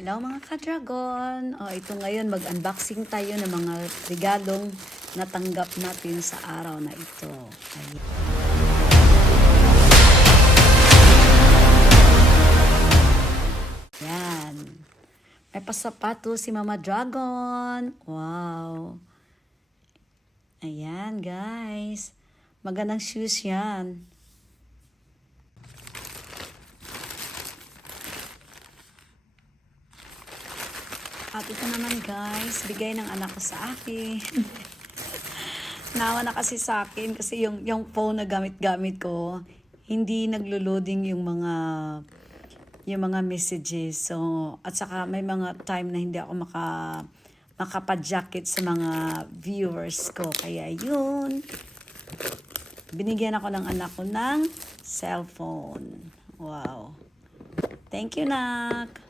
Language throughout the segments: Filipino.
Hello mga ka-dragon! Ito ngayon mag-unboxing tayo ng mga regalong natanggap natin sa araw na ito. Ayan. May pasapato si Mama Dragon. Wow! Ayan guys. Magandang shoes yan. At ito naman guys, bigay ng anak ko sa akin. Nawa na kasi sa akin kasi yung phone na gamit-gamit ko, hindi naglo-loading yung mga messages. So, at saka may mga time na hindi ako makapa-jacket sa mga viewers ko. Kaya yun, binigyan ako ng anak ko ng cellphone. Wow. Thank you, Nak.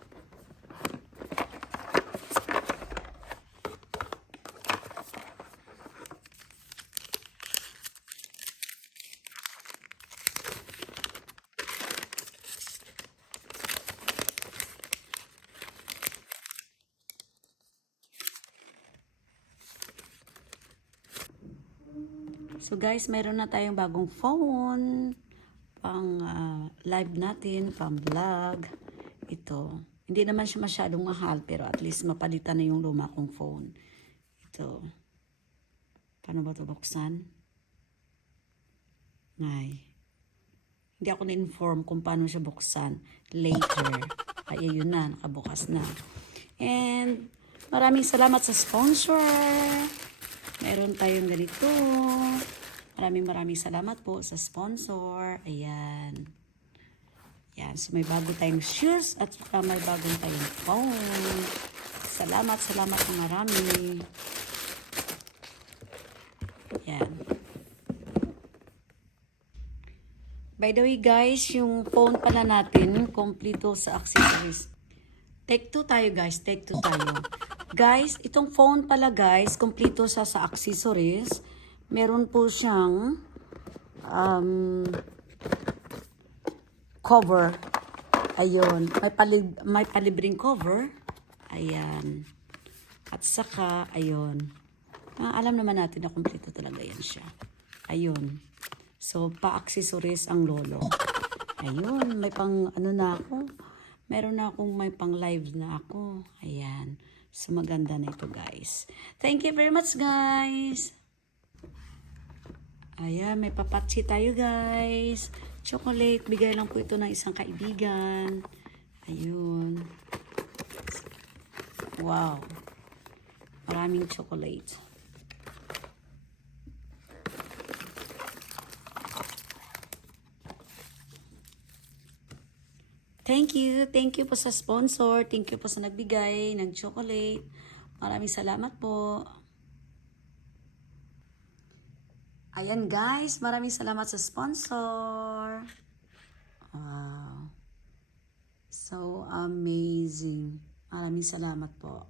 So guys, mayroon na tayong bagong phone pang live natin, pang vlog. Ito. Hindi naman siya masyadong mahal pero at least mapalitan na yung luma kong phone. Ito. Paano ba ito buksan? Ngay. Hindi ako na-inform kung paano siya buksan later. Kaya yun na, nakabukas na. And maraming salamat sa sponsor. Meron tayong ganito. Maraming salamat po sa sponsor. Ayan. Ayan. So may bago tayong shoes at saka may bagong tayong phone. Salamat ng marami. Ayan. By the way guys, yung phone pala natin, kompleto sa accessories. Take 2 tayo guys. Take 2 tayo. Guys, itong phone pala guys, kompleto sa accessories. Meron po siyang cover. Ayun. May palibreng cover. Ayan. At saka, ayun. Alam naman natin na kompleto talaga yan siya. Ayun. So, pa-accessories ang lolo. Ayun. May pang ano na ako. Meron na akong may pang live na ako. Ayan. So, maganda na ito guys. Thank you very much guys. Ayan, may papatsi tayo guys. Chocolate, bigay lang po ito ng isang kaibigan. Ayun. Wow. Maraming chocolate. Thank you po sa sponsor. Thank you po sa nagbigay ng chocolate. Maraming salamat po. Ayan guys, maraming salamat sa sponsor. Wow. So amazing. Maraming salamat po.